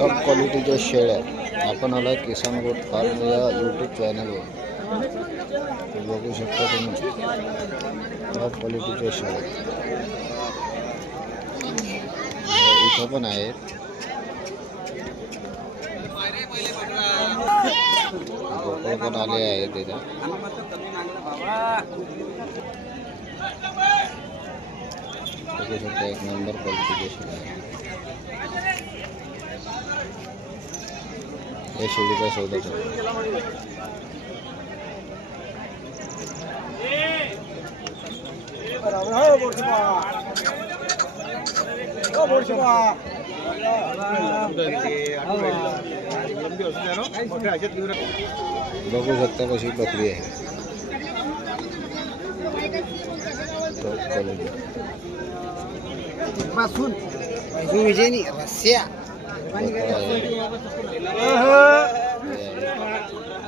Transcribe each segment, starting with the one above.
Top क्वालिटीच्या शेळ्या आपण आला किसान गोट फार्म या यूट्यूब चॅनलवर बघू शकता तुम्ही टॉप क्वालिटीच्या शेळ्या इथं पण आहेत. गोकुळ पण आले आहेत इथं. बघू शकता एक नंबर क्वालिटीचे शेळ्या. हे शेळीचा सौदा चालू. बघू शकता कशी बकरी आहे.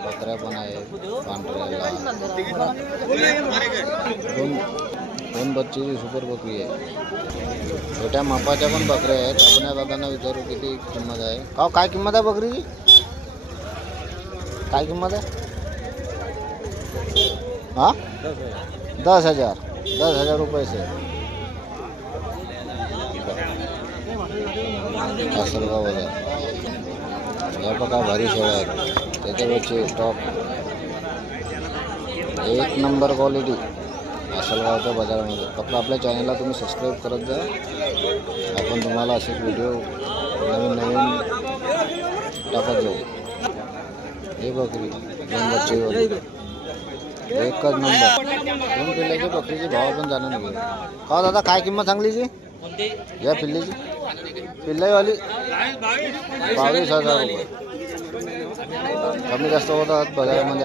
बकऱ्या पण आहेत पांढऱ्याला. दोन बच्चेची सुपर बकरी आहे. छोट्या मापाच्या पण बकऱ्या आहेत. आपण या दादांना विचारू किती किंमत आहे. का काय किंमत आहे बकरीची? काय किंमत आहे? हा 10,000. 10,000 रुपये से आसलगाव बाजार. या बघा भारी शेळ्या आहेत. त्याच्यावरचे स्टॉक एक नंबर क्वालिटी आसलगावच्या बाजारामध्ये. फक्त आपल्या चॅनलला तुम्ही सबस्क्राईब करत जा. आपण तुम्हाला असेच व्हिडिओ नवीन टाकत जाऊ. हे बकरी 2 बच्चे एकच नंबर. 2 पिल्ल्याची बकरीचे भाव पण जाणून घेऊ. का दादा काय किंमत सांगलीची या पिल्लीची? पिल्लाईवाली 22,000 रुपये. कमी जास्त होतात बाजारामध्ये.